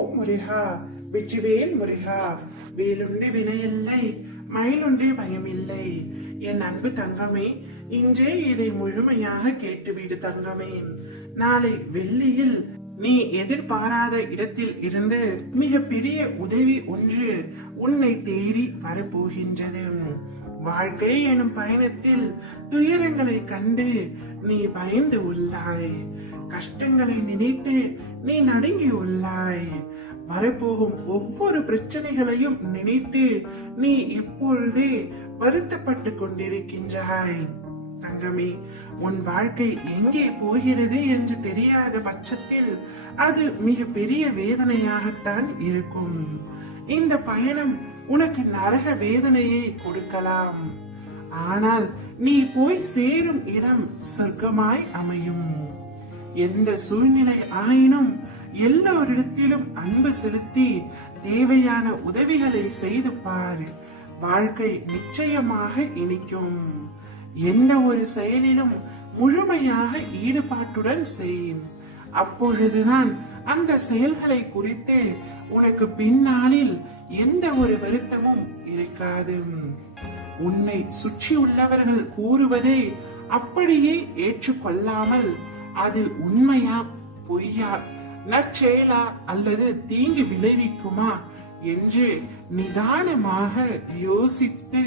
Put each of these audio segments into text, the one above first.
ஓம் முருகா, வெற்றிவேல் முருகா. வேலுண்டு வினையில்லை, மயிலுண்டு பயமில்லை. என் அன்பு தங்கமே, இன்றே இதை முழுமையாக கேட்டுவிடு தங்கமே. நாளை வெள்ளியில் நீ எதிர்பாராத இடத்தில் இருந்து மிக பெரிய உதவி ஒன்று உன்னை தேடி வரப்போகின்றது. வாழ்க்கை எனும் பயணத்தில் துயரங்களை கண்டு நீ பயந்து உள்ளாய். கஷ்டங்களை நினைத்து நீ நடுங்கி உள்ளாய். வரப்போகும் ஒவ்வொரு பிரச்சனைகளையும் நினைத்து நீ இப்பொழுதே வருத்தப்பட்டு கொண்டிருக்கின்றாய். தங்கமே, உன் வாழ்க்கை எங்கே போகிறது என்று தெரியாத பட்சத்தில் அது மிக பெரிய வேதனையாகத்தான் இருக்கும். இந்த பயணம் உனக்கு நரக வேதனையை கொடுக்கலாம். ஆனால் நீ போய் சேரும் இடம் சொர்க்கமாய் அமையும். எந்த சூழ்நிலை ஆயினும் எல்லோரிடத்திலும் அன்பு செலுத்தி தேவையான உதவிகளை செய்து பார். வாழ்க்கை நிச்சயமாக இனிக்கும். எந்த ஒரு செயலிலும் முழுமையாக ஈடுபாட்டுடன் செய். அப்பொழுதுதான் அந்த செயல்களை குறித்து உனக்கு பின்னாளில் எந்த ஒரு வருத்தமும் இருக்காது. உன்னை சுற்றி உள்ளவர்கள் கூறுவதை அப்படியே ஏற்றுக்கொள்ளாமல் அது உண்மையா பொய்யா, நற்செயலா அல்லது தீங்கு விளைவிக்குமா என்று நிதானமாக யோசித்து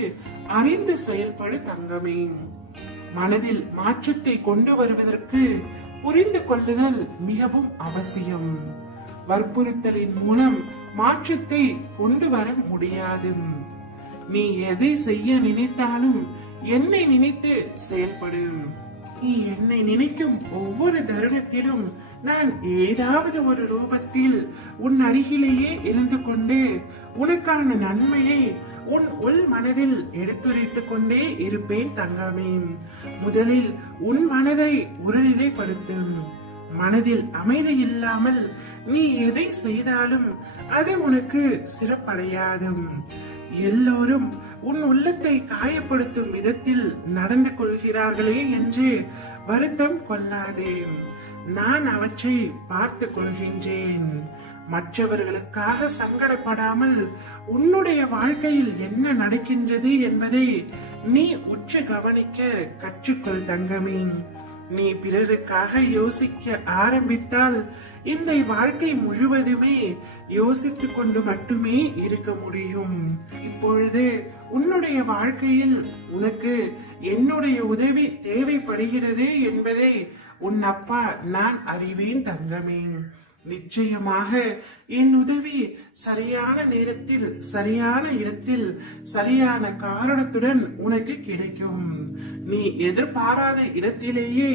அறிந்து செயல்படு தங்கமே. மனதில் மாற்றத்தை கொண்டு வருவதற்கு புரிந்து கொள்ளுதல் மிகவும் அவசியம். வற்புறுத்தலின் மூலம் மாற்றத்தை கொண்டு வர முடியாது. நீ எதை செய்ய நினைத்தாலும் என்னை நினைத்து செயல்படும். நீ என்னை நினைக்கும் ஒவ்வொரு தருணத்திலும் நான் ஏதாவது ஒரு ரூபத்தில் உன் அருகிலேயே இருந்து கொண்டு உனக்கான நன்மையை உன் உள் மனதில் எடுத்துரைத்துக் கொண்டே இருப்பேன் தங்கமே. முதலில் உன் மனதை ஒருநிலைப்படுத்தும். மனதில் அமைதி இல்லாமல் நீ எதை செய்தாலும் அது உனக்கு சிறப்படையாது. எல்லோரும் உன் உள்ளத்தை காயப்படுத்தும் விதத்தில் நடந்து கொள்கிறார்களே என்று வருத்தம் கொள்ளாதே. நான் அவற்றை பார்த்து கொள்கின்றேன். மற்றவர்களுக்காக சங்கடப்படாமல் உன்னுடைய வாழ்க்கையில் என்ன நடக்கின்றது என்பதை நீ உற்று கவனிக்க கற்றுக்கொள் தங்கமே. நீ பிறருக்காக யோசிக்க ஆரம்பித்தால் இந்த வாழ்க்கை முழுவதுமே யோசித்துக் கொண்டு மட்டுமே இருக்க முடியும். இப்பொழுது உன்னுடைய வாழ்க்கையில் உனக்கு என்னுடைய உதவி தேவைப்படுகிறது என்பதை உன் அப்பா நான் அறிவேன் தங்கமே. நிச்சயமாக என் உதவி சரியான நேரத்தில் சரியான இடத்தில் சரியான காரணத்துடன் உனக்கு கிடைக்கும். நீ எதிர்பாராத இடத்திலேயே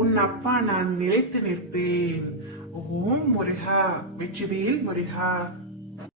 உன் அப்பா நான் நிலைத்து நிற்பேன். ஓம் முருகா, வெற்றிவேல் முருகா.